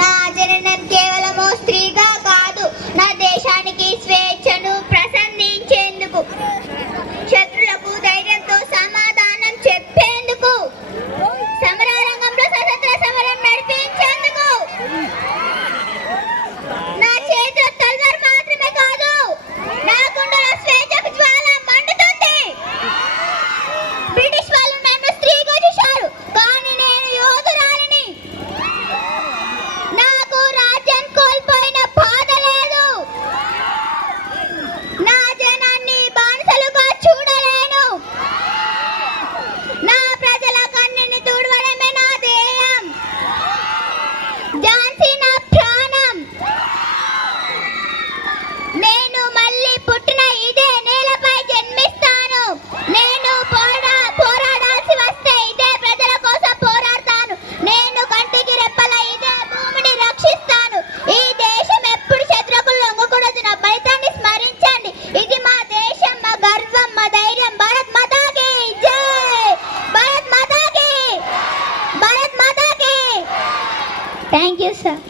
నా జననం కేవలం ఓ స్త్రీగా కాదు, నా దేశానికి స్వేచ్ఛను ప్రసాదించేందుకు, శత్రులకు ధైర్యంతో సమాధానం చెప్పేందుకు, సమర రంగంలో స్వతంత్ర సమరం నడిపించేందుకు. నా చేతిలో తల్వార్ మాత్రమే కాదు, నా గుండెలో స్వేచ్ఛకు జ్వాల మండుతుంది. బ్రిటిష్ వాళ్ళు నన్ను స్త్రీగా చూశారు, కానీ నేను యోధురాలిని. నాకు రాజ్యం కోల్పోయిన బాధ లేదు, నా జనాన్ని బానిసలుగా చూడలేను. నా ప్రజల కన్నీని తుడవడమే నా ధ్యేయం. ఝాన్సీ నా ప్రాణం. నేను మళ్ళీ పుట్టిన ఇదే నేలపై జన్మిస్తాను. నేను పోరాడాల్సి వస్తే ఇదే ప్రజల కోసం పోరాడతాను. నేను కంటికి రెప్పల ఇదే భూమిని రక్షిస్తాను. ఈ దేశం ఎప్పుడు శత్రువులకు లొంగకూడదు. నా బలితాన్ని స్మరించండి. ఇది మా దేశం, మా గర్వం, మా ధైర్యం. భారత్ మాతాకి జై. భారత్ మాతాకి. భారత్ మాతాకి. Thank you sir.